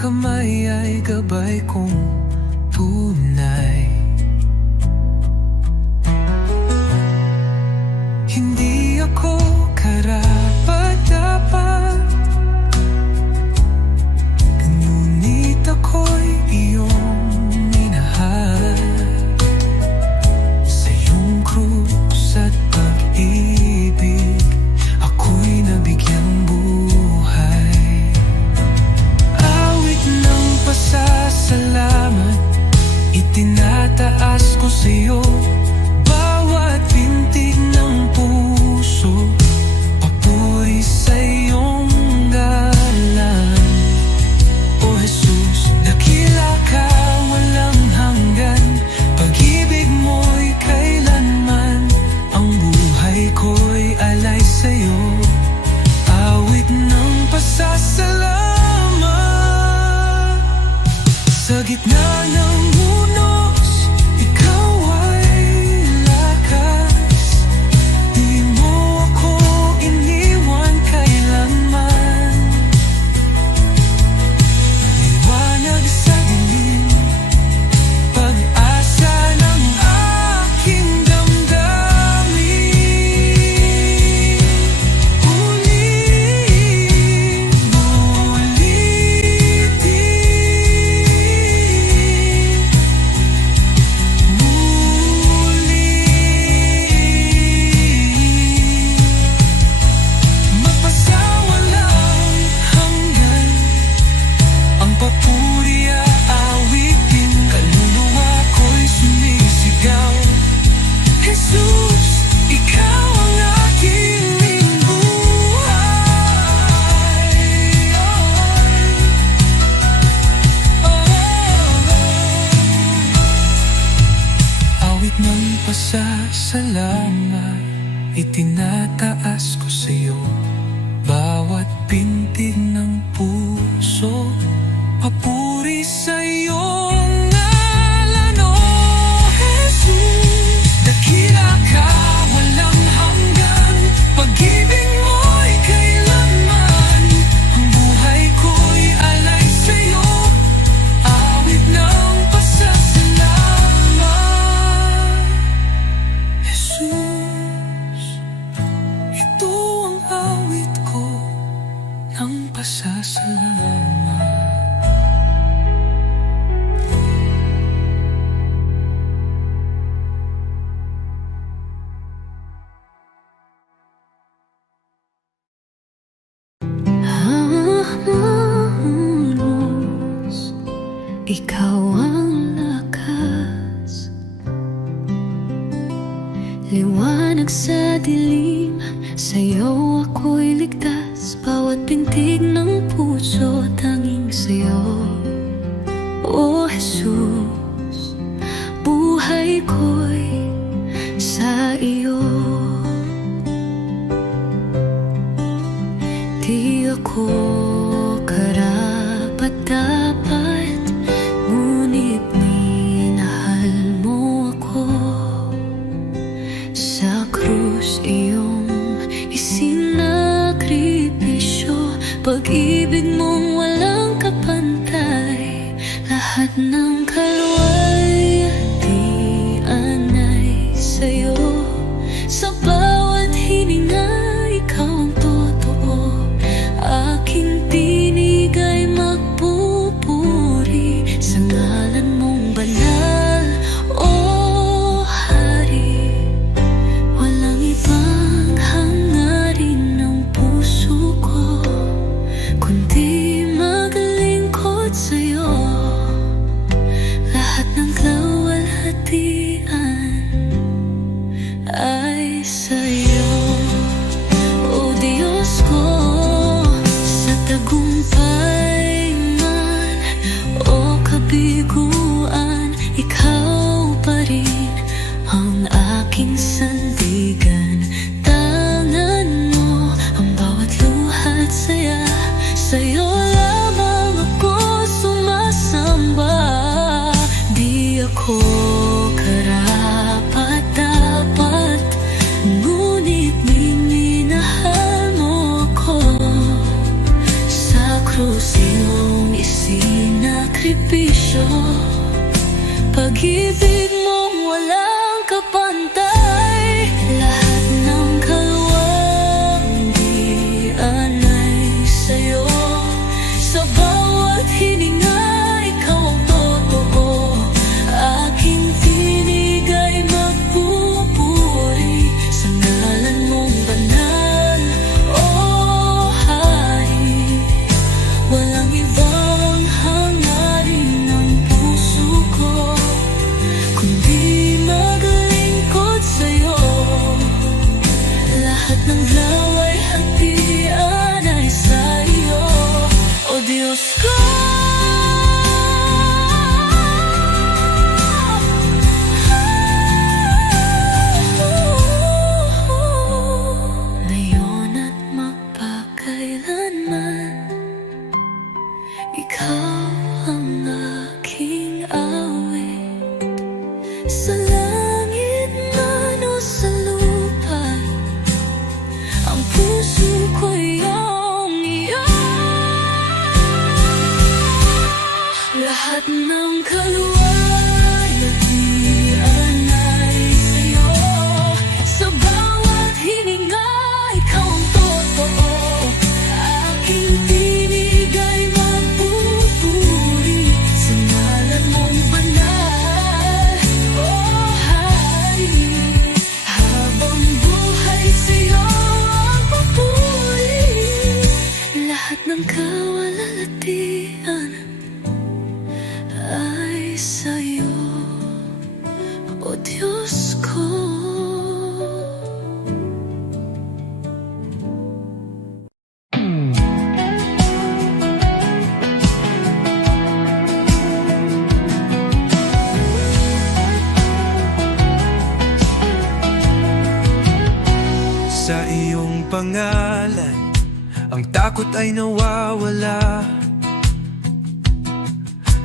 kamay ay gabay kong tunay. Hindi ako karapat-dapat, ngunit ako'y iyong minahal. Sa iyong krus at pag-ibig, ako'y nabigyang buhay. Awit ng pasasalamat, itinataas ko sa iyo. Bawat pintig ng puso, papuri sa iyong galang. O Jesus, dakila ka, walang hanggan. Pag-ibig mo'y kailanman, ang buhay ko'y alay sa'yo. Awit ng pasasalamat, sa gitna ng unos, ikaw ay lakas. Di mo ako iniwan kailanman. Liwanag sa dilim, pag-asa ng aking damdamin. Ulit-ulitin, magpasawalang hanggan, ang papuri aawitin. Kaluluwa ko'y sumisigaw, Jesus, ikaw ang aking buhay. Awit ng pasasalamat, itinataas ko sa iyo. Bawat pintig ng puso, papuri sa iyong ngalan. O Jesus, dakila ka, walang hanggan. Pag-ibig mo'y kailanman, ang buhay ko'y alay sa iyo. Awit ng pasasalamat, Jesus, ito ang awit ko ng pasasalamat. Halos, ikaw ang lakas. Liwanag sa dilim, sa'yo ako'y ligtas. Bawat pintig ng puso, tanging sa'yo. O Jesus, buhay ko'y sa iyo. Di ako karapat-dapat, ngunit minahal mo ako. Sa krus iyong isinakripisyo, pag-ibig mong sinakripisyo, pag-ibig mong walang kapantay. Lahat ng kalwang di anay sa'yo, sa bawat hininga ikaw ang totoo. Aking tinig ay magpupuri sa ngalan mong banal, oh Hari. Walang ibang hangarin ng puso ko kundi maglingkod sa'yo. Lahat ng laway hatian ay sa'yo, o Diyos ko. Ngayon at magpakailanman, ikaw ang aking awit. Sa langit man o sa lupa, ang puso ko'y iyong iyo. Lahat ng kaluway at diyan ay sa'yo, sa bawat hininga ikaw ang totoo. Aking tinig ay magpupuri sa ngalan mong banal, oh Hari. Habang buhay sa'yo ang papuri, lahat ng kawalalatian ay sa'yo, o Diyos ko. Sa iyong pangalan, ang takot ay nawawala.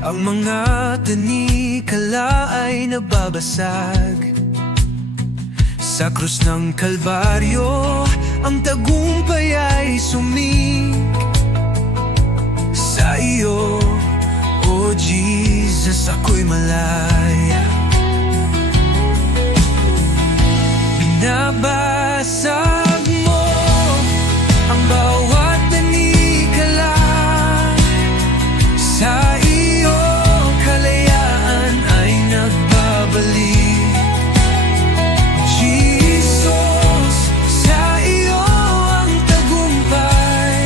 Ang mga tanikala ay nababasag. Sa krus ng Kalbaryo, ang tagumpay ay sumik. Sa iyo, oh Jesus, ako'y malaya. Binabasag mo ang bawat tanikala. Sa iyo, kalayaan ay nagbabalik. Jesus, sa iyo ang tagumpay.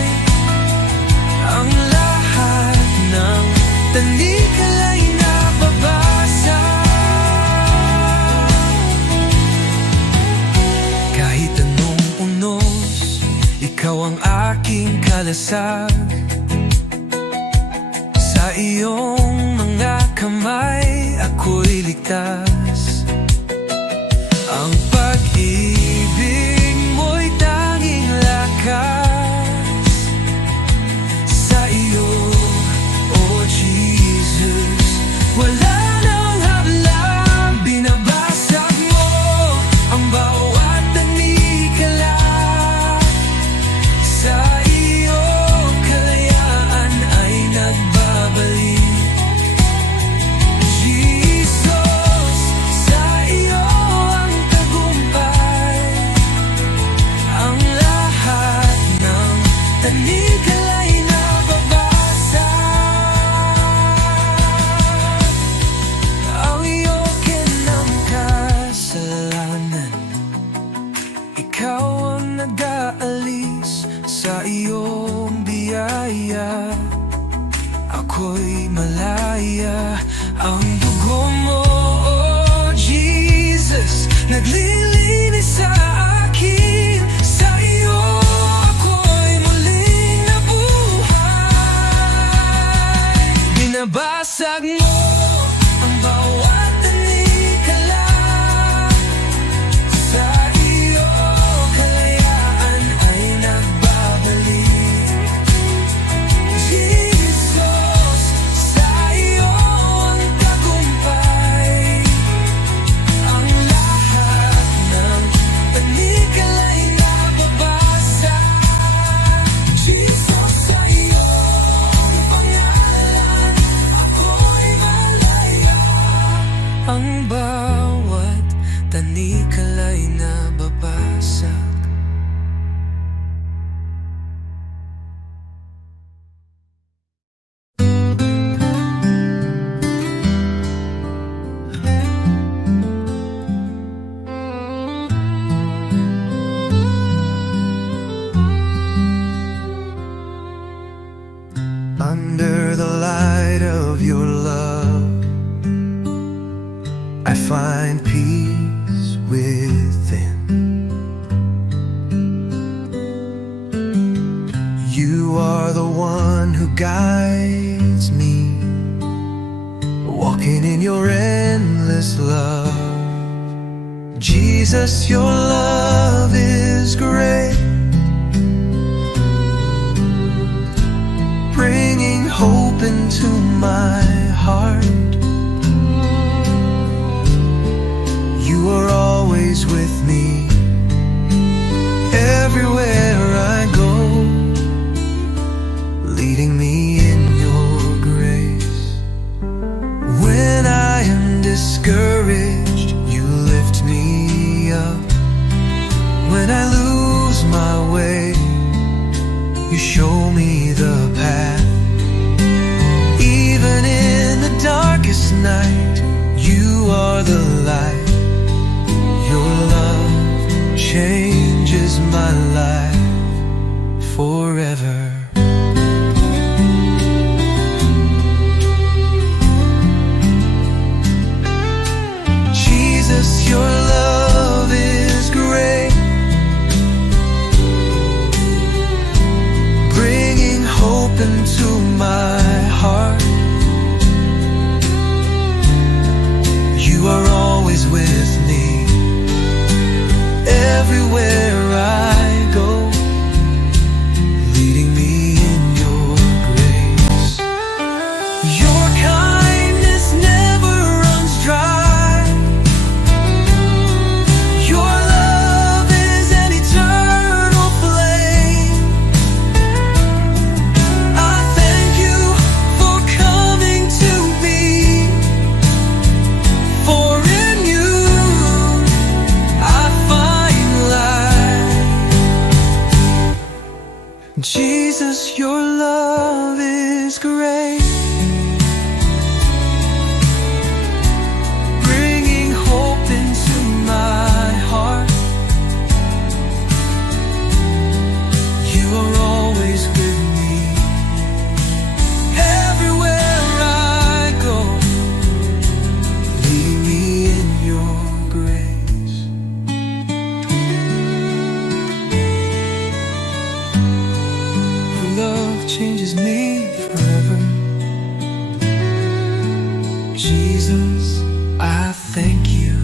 Ang lahat ng tanikala ay nababasag. Kahit anong unos, ikaw ang aking kalasag. Sa iyong mga kamay, ako'y ligtas. Ang pag-ibig mo'y tanging lakas. Sa iyo, oh Jesus, wala nang hadlang. Binabasag mo ang bawat tanikala. Sa iyo, kalayaan ay nagbabalik. Jesus, sa iyo ang tagumpay. Ang lahat ng tanikala ay nababasag. Ang iyong kinang kasalanan, ikaw ang nag-aalis. Sa iyong biyaya, ako'y malaya. Ang dugo mo, oh Jesus, naglilinis sa akin. Sa iyo, ako'y muling nabuhay. Binabasag mo ang bawat tanikala. Sa iyo, kalayaan ay nagbabalik. Jesus, sa iyo ang tagumpay. Ang lahat ng tanikala ay nababasag. Jesus, sa iyo ang pangalan. walking in your endless love. Jesus, your love is great, bringing hope into my heart. You are always with me, everywhere I go, leading me in your grace. When I am discouraged, you lift me up. When I lose my way, you show me the path. Even in the darkest night, you are the light. Your love changes my life forever. Jesus, your love is great, bringing hope into my heart. You are always with me, everywhere I go, leading me in your grace. Your kindness never runs dry. Your love is an eternal flame. I thank you for coming to me, for in you I find life. Jesus, your love is great, bringing hope into my heart. You are always with me, everywhere I go, leading me in your grace. Your love changes me forever. Jesus, I thank you.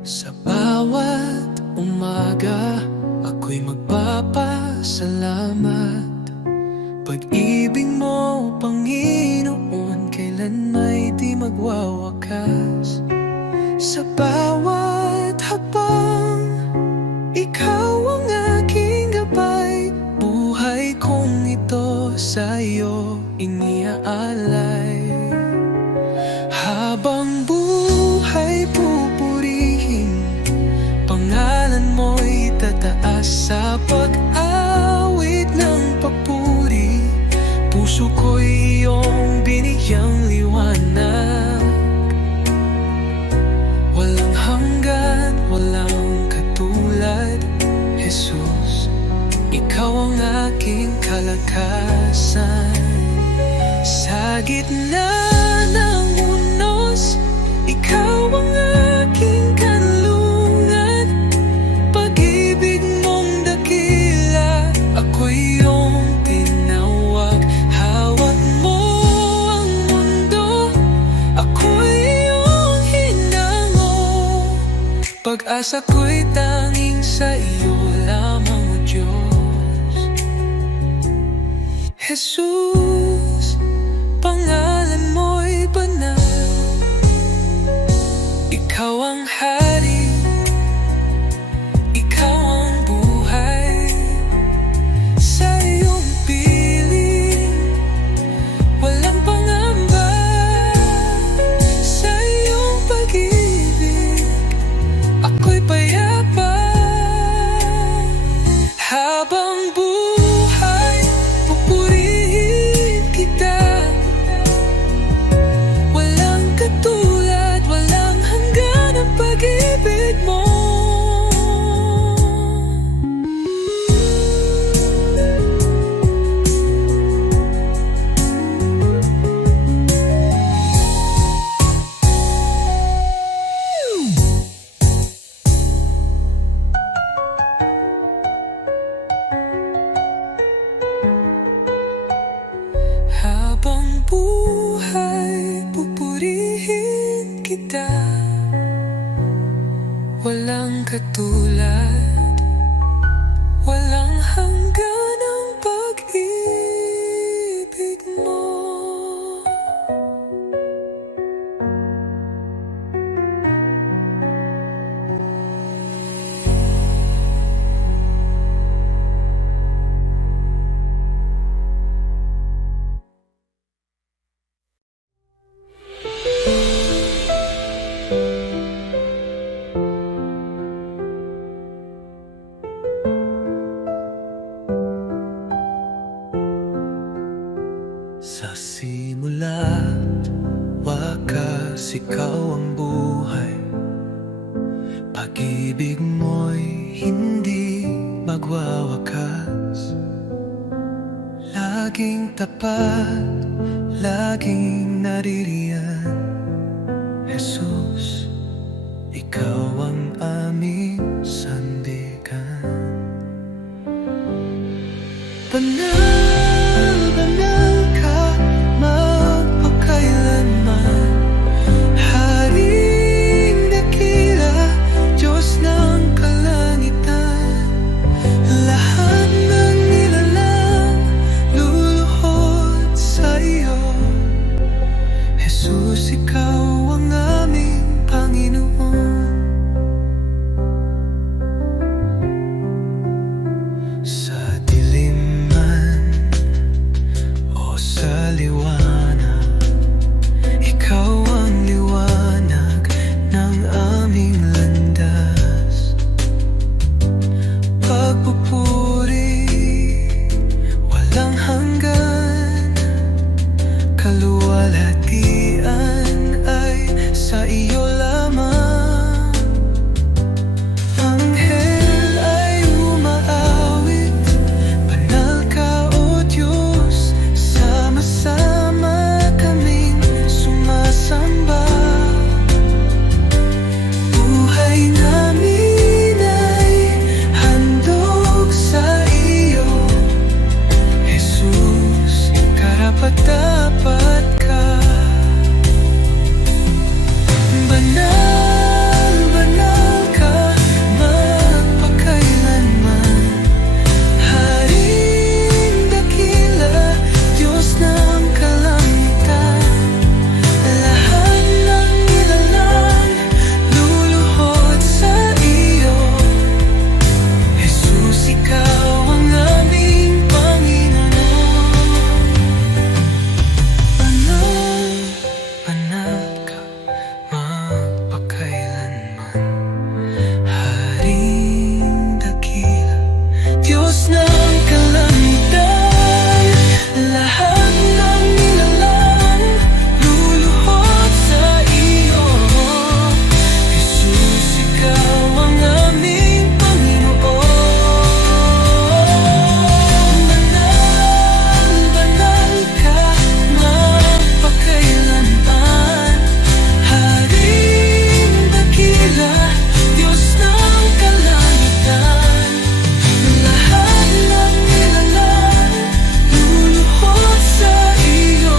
Sa bawat umaga, ako'y magpapasalamat. Pag-ibig mo, Panginoon, kailan may di magwawakas. Sa bawat hakbang, ikaw ang aking gabay. Buhay kong ito sa'yo iniaalay. Habang buhay pupurihin, pangalan mo'y tataas. Sa pag-awit ng papuri, puso ko'y iyong binigyang liwanag. Walang hanggan, walang katulad, Jesus, ikaw ang aking kalakasan. Sa gitna ng unos, ikaw ang aking kanlungan. Pag-ibig mong dakila, ako'y iyong tinawag. Hawak mo ang mundo, ako'y iyong hinango. Pag-asa ko'y tanging sa iyo lamang, O Diyos. Jesus, pangalan mo'y banal. Ikaw ang hari, ikaw ang buhay. Sa iyong piling, walang pangamba. Sa iyong pag-ibig, ako'y payapa. Habang buhay, pupurihin kita. Walang katulad, walang hanggan ang pag-ibig. walang katulad, walang hanggan ang pag-ibig mo. Sa simula, wakas ikaw ang buhay. Pag-ibig mo'y hindi magwawakas. Laging tapat, laging naririyan. Jesus, ikaw ang aming sandigan. Banal, banal ka, magpakailanman. Haring dakila, Diyos ng kalangitan. Lahat ng nilalang luluhod sa iyo. Jesus, ikaw ang aming Panginoon. Sa dilim man o sa liwanag, ikaw ang liwanag ng aming landas. Pagpupuri, walang hanggan. Kaluwalhatian ay sa iyo lamang. Anghel ay umaawit, banal ka o Diyos. Sama-sama kaming sumasamba. Buhay namin ay handog sa iyo. Jesus, karapat-dapat ka. Banal, banal ka, magpakailanman. Haring dakila, Diyos ng kalangitan. Lahat ng nilalang luluhod sa iyo. Jesus, ikaw ang aming Panginoon. Banal, banal ka, magpakailanman. Haring dakila, Diyos ng kalangitan. Lahat ng nilalang luluhod sa iyo. Jesus, ikaw ang aming Panginoon. Banal, banal ka, magpakailanman. Haring dakila, Diyos ng kalangitan. Lahat ng nilalang luluhod sa iyo.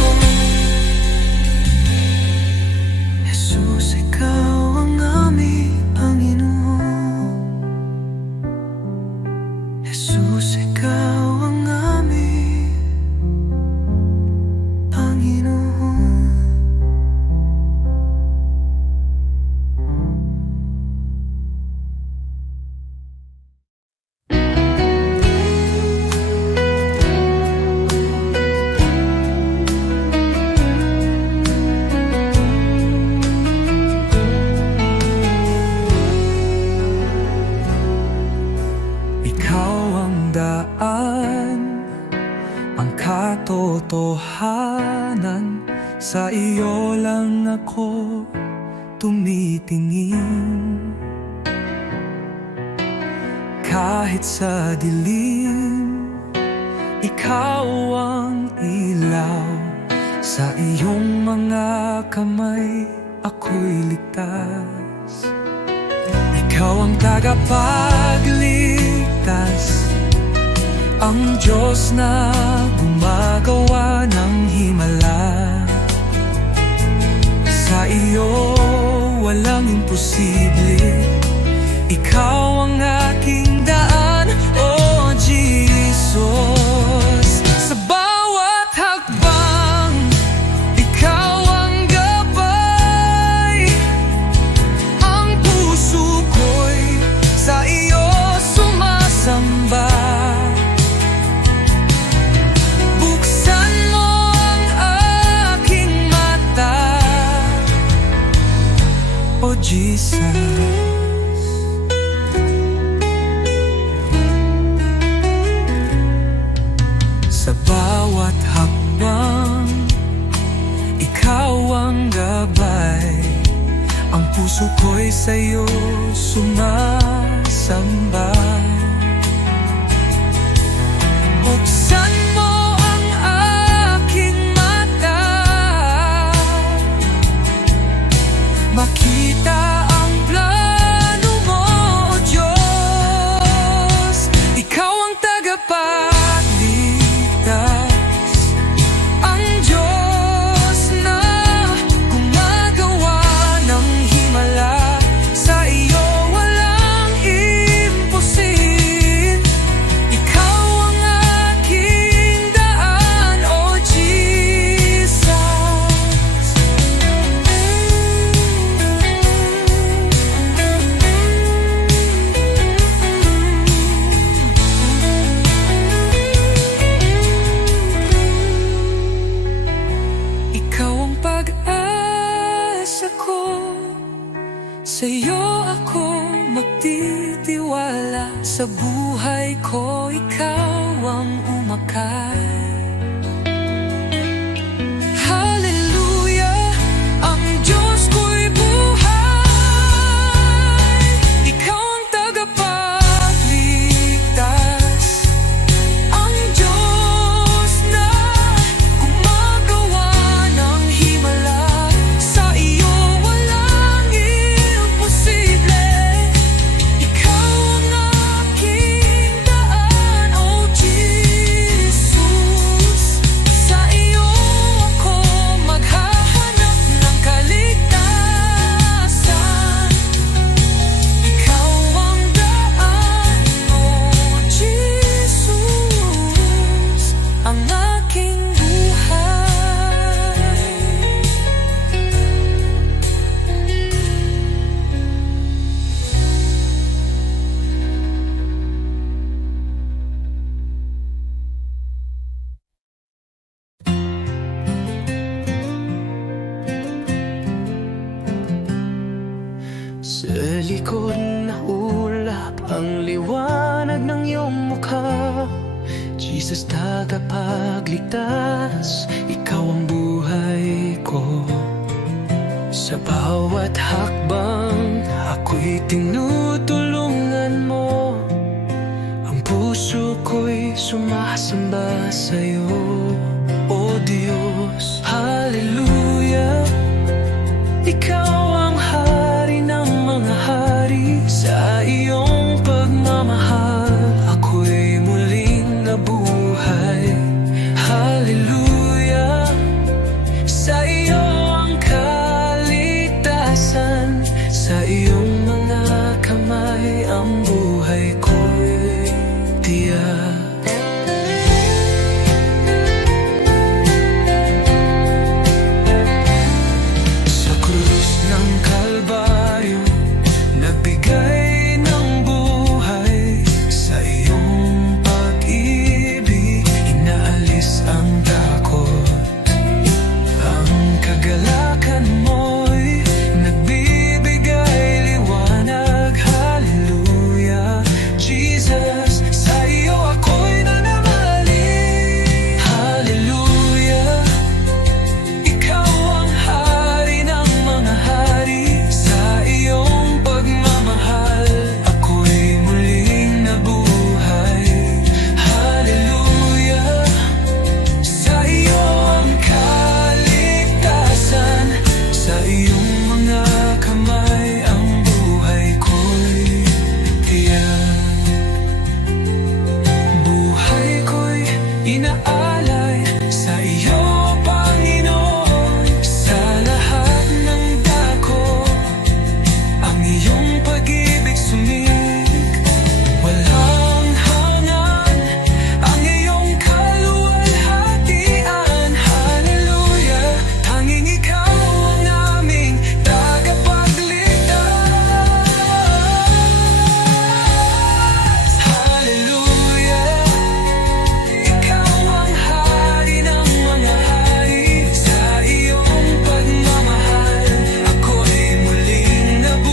Jesus, ikaw ang aming Panginoon. Jesus, ikaw ang aming Panginoon. Ikaw ang daan, ang katotohanan. Sa iyo lang ako tumitingin. Kahit sa dilim, ikaw ang ilaw. Sa iyong mga kamay, ako'y ligtas. Ikaw ang tagapagligtas, ang Diyos na gumagawa ng himala. Sa iyo walang imposible, Jesus. Sa bawat hakbang, ikaw ang gabay. Ang puso ko'y sa'yo sumasamba. Buksan mo ang aking mata, makita ang plano mo, O Diyos. Ikaw ang tagapagligtas, ang Diyos na gumagawa ng himala. Sa iyo walang imposible. Ikaw ang aking daan, O Jesus. Ikaw ang pag-asa ko, sa'yo ako magtitiwala. Sa buhay ko, ikaw ang umakay. Hallelujah, ang Diyos ko'y buhay. Ikaw ang tagapagligtas, ang Diyos na gumagawa ng himala. Sa iyo walang imposible. Ikaw ang aking daan, O Jesus. Sa iyo ako maghahanap ng kaligtasan. Ikaw ang daan, O Jesus, ang aking buhay. Sa likod na ulap ang liwanag ng iyong mukha, Jesus tagapagligtas, ikaw ang buhay ko. Sa bawat hakbang, ako'y tinutulungan mo. Ang puso ko'y sumasamba sa'yo, O Diyos. Hallelujah, ikaw ang hari ng mga hari. Sa iyong pagmamahal, ako'y muling nabuhay. Hallelujah, sa iyo ang kaligtasan. Sa iyong mga kamay ang buhay ko'y tiyak. Sa krus ng Kalbaryo, nagbigay ng buhay. Sa iyong pag-ibig, inaalis ang takot. Ang kagalakan mo'y nagbibigay liwanag. Hallelujah, Jesus, sa iyo ako'y nananalig. Hallelujah, ikaw ang hari ng mga hari. Sa iyong pagmamahal, ako'y muling nabuhay. Hallelujah, sa iyo ang kaligtasan. Sa iyong mga kamay ang buhay ko'y tiyak. Buhay ko'y inaalay sa iyo, Panginoon. Sa lahat ng dako, ang iyong pag-ibig sumig. Walang hangan ang iyong kaluwalhatian. Hallelujah, tanging ikaw ang aming tagapagligtas. Hallelujah, ikaw ang hari ng mga hari. Sa iyong pagmamahal, ako'y muling nabuhay.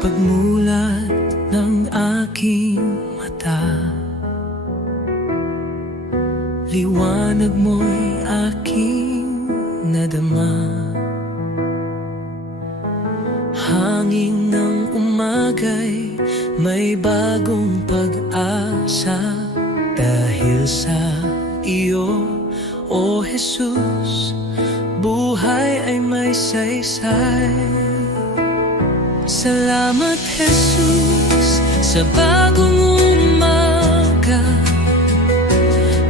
pagmulat ng aking mata, liwanag mo'y aking nadama. Hangin ng umagay may bagong pag-asa, dahil sa iyo, O Jesus, buhay ay may saysay. Salamat Jesus sa bagong umaga,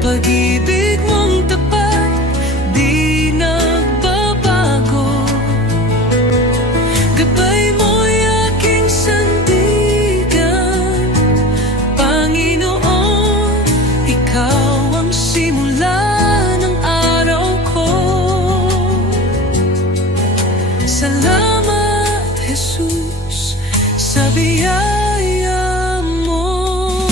pag-ibig mong tapat di nagbabago. Gabay mo'y aking sandigan, Panginoon, ikaw ang simula ng araw ko. Salamat Jesus sa biyaya mo.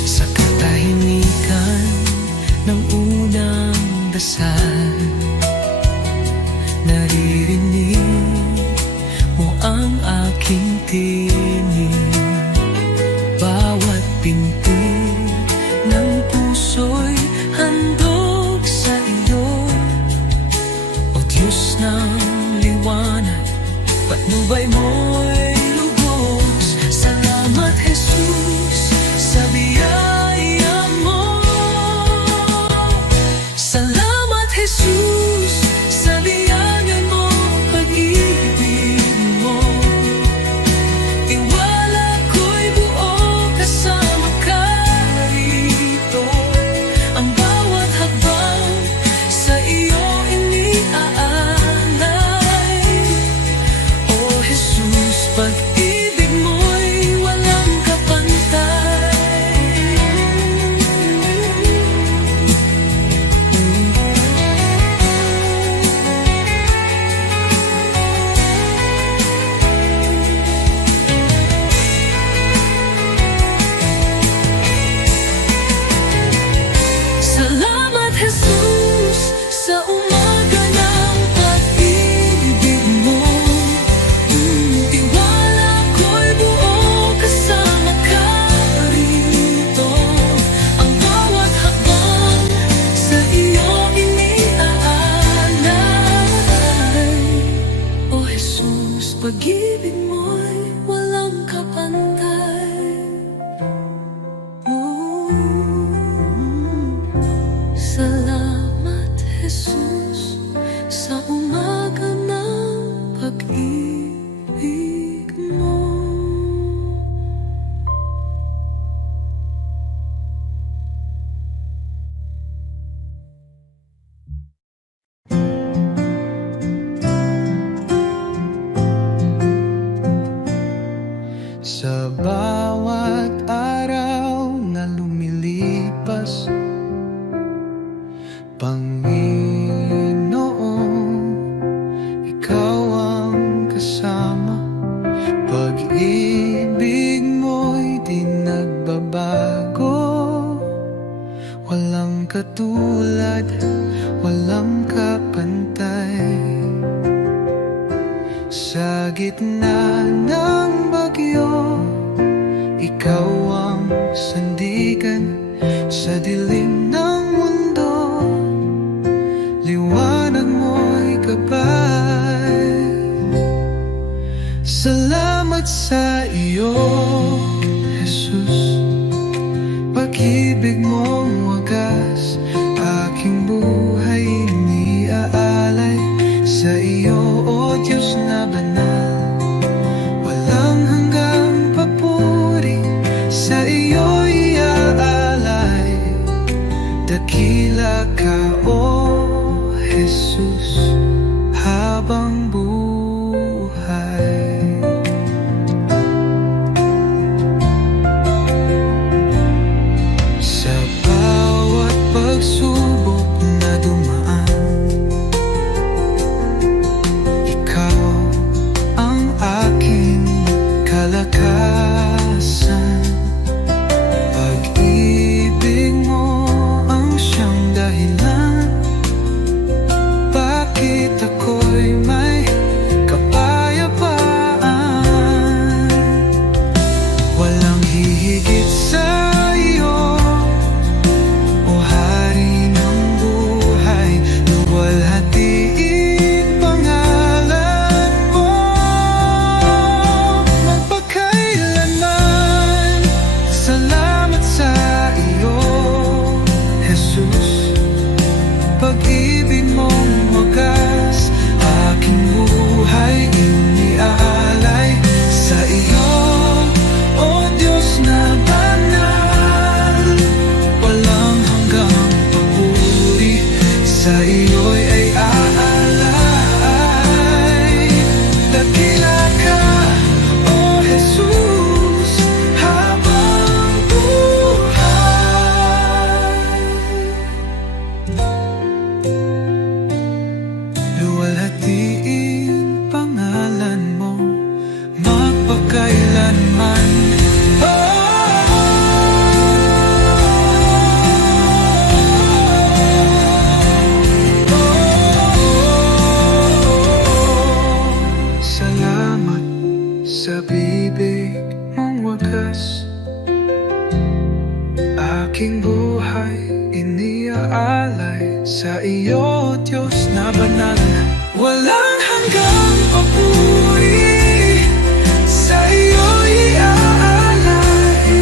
Sa katahimikan ng unang dasal, naririnig mo ang aking tinig. Bawat pinti ng puso'y handog sa iyo, O Diyos ng liwanag, patnubay mo'y lubos. Salamat Jesus sa biyaya mo. Salamat Jesus sa biyaya mo, pag-ibig mo. Tiwala ko'y buo kasama ka rito. Ang bawat hakbang sa iyo iniaalay. O Jesus, pag-ibig mo'y walang kapantay. Salamat Jesus sa umaga ng pag-ibig mo. Tiwala ko'y buo kasama ka rito. Ang bawat hakbang sa iyo iniaalay. O Jesus, pag-ibig mo'y walang kapantay. Salamat Jesus sa umaga ng pag-ibig mo. Sa bawat araw na lumilipas, Panginoon, ikaw ang kasama. Pag-ibig mo'y di nagbabago, walang katulad, walang kapantay. Sa gitna ng bagyo, ikaw ang sandigan. Sa dilim ng mundo, liwanag mo'y gabay. Salamat sa iyo, Jesus, pag-ibig mong wagas. Aking buhay iniaalay sa iyo, O Diyos na banal. Walang hanggang papuri sa iyo iaalay. Dakila ka, O Jesus, habang buhay. Sa bawat pagsubok na dumaan, ikaw ang aking kalakasan. Pag-ibig mo ang siyang dahilan Walang hanggang papuri sa'yo'y iaalay.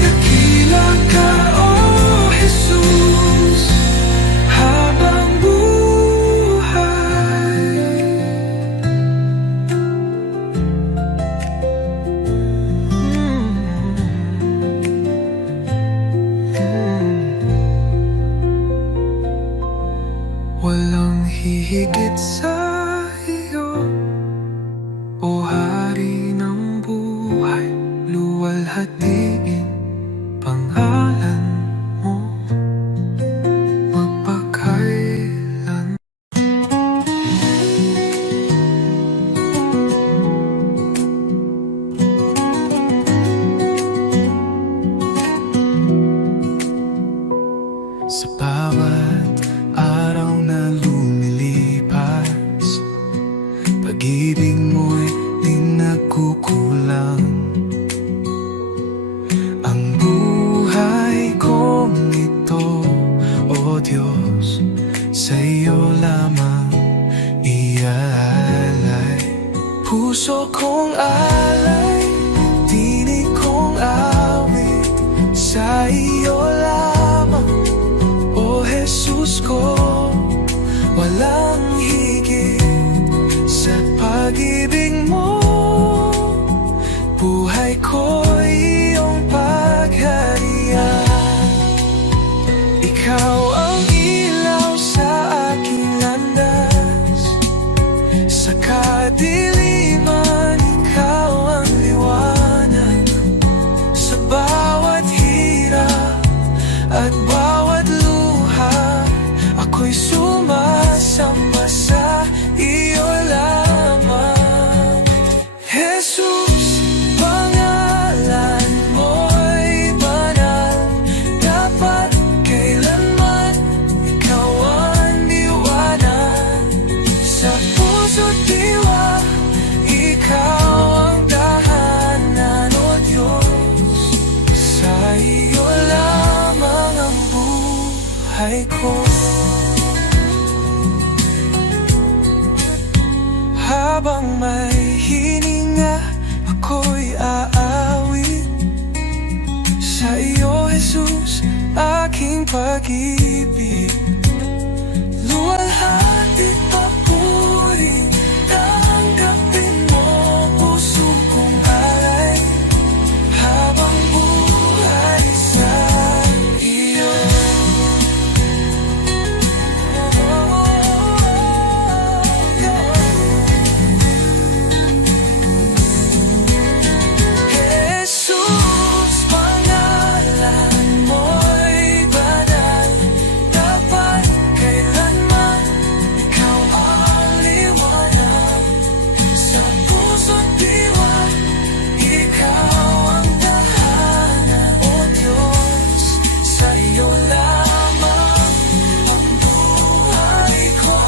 Dakila ka, oh Jesus, habang buhay. Walang hihigit sa iyo, o Hari ng buhay. Luwalhatiin pangalan mo magpakailan. Sa bawat araw na lumilipas, pag-ibig mo'y di nagkukulang. Ang buhay kong ito, o Diyos, sa iyo lamang iaalay. Puso kong alay, tinig kong awit, sa iyo lamang, o Jesus ko. Walang higit sa pag-ibig mo, buhay ko iyong pagharian. Ikaw ang ilaw sa aking landas, sa kadiliman ikaw ang liwanag. Sa bawat hirap at bawat luha, ako'y sumasamba sa iyo lamang. Jesus, pangalan mo'y banal, dapat kailanman ikaw ang liwanag. Sa puso't diwa, ikaw ang tahanan, o Diyos, sa iyo lamang ang buhay ko. Habang may hininga, ako'y aawit sa iyo, Jesus, aking pag-ibig. Luwalhati papuri, tanggapin mo puso kong alay, habang buhay sa iyo. Jesus, pangalan mo'y banal, dapat kailanman ikaw ang liwanag. Sa puso't diwa, ikaw ang tahanan, o Diyos, sa iyo lamang ang buhay ko.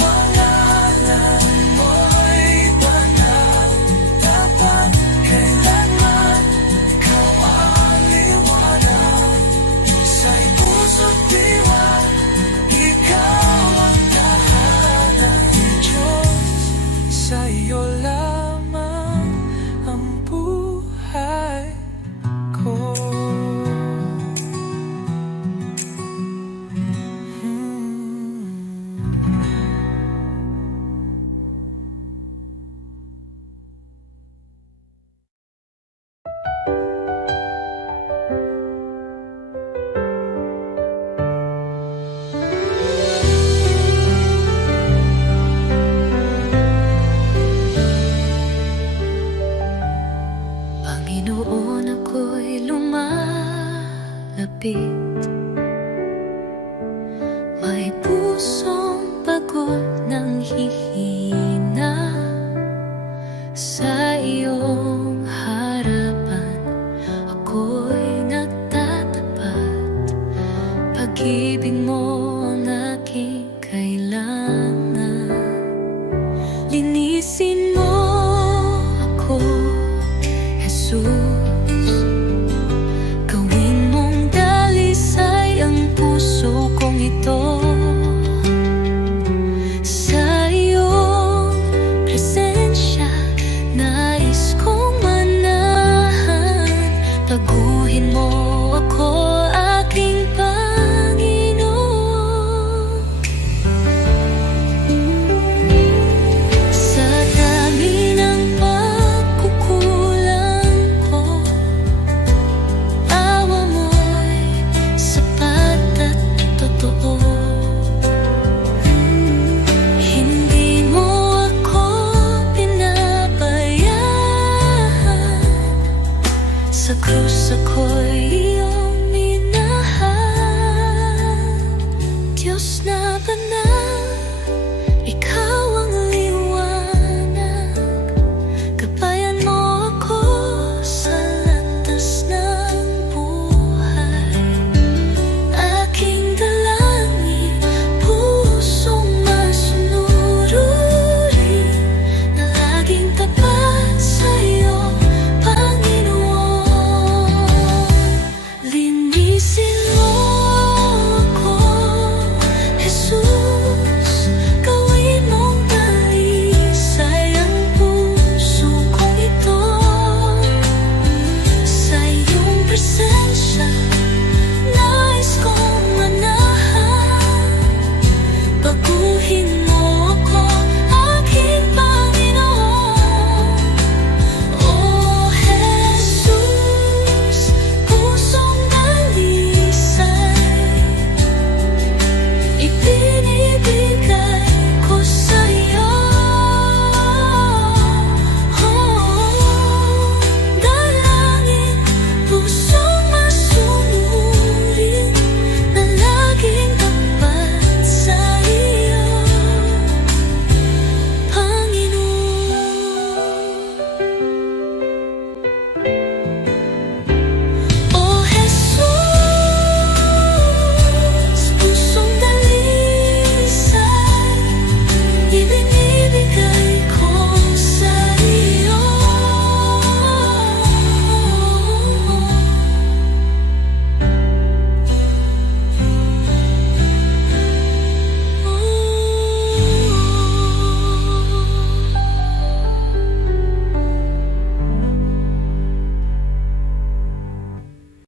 Pangalan mo'y banal, dapat kailanman ikaw ang liwanag. Sa puso't diwa, ikaw ang tahanan, Diyos, sa iyo lamang ang buhay ko. Panginoon, ako'y lumalapit, may pusong pagod ng hihina. Sa iyong harapan ako'y nagtatapat, pag-ibig mo ang aking kailangan. Linisin mo ako, Jesus, gawin mong dalisay ang puso kong ito. Diyos na banal.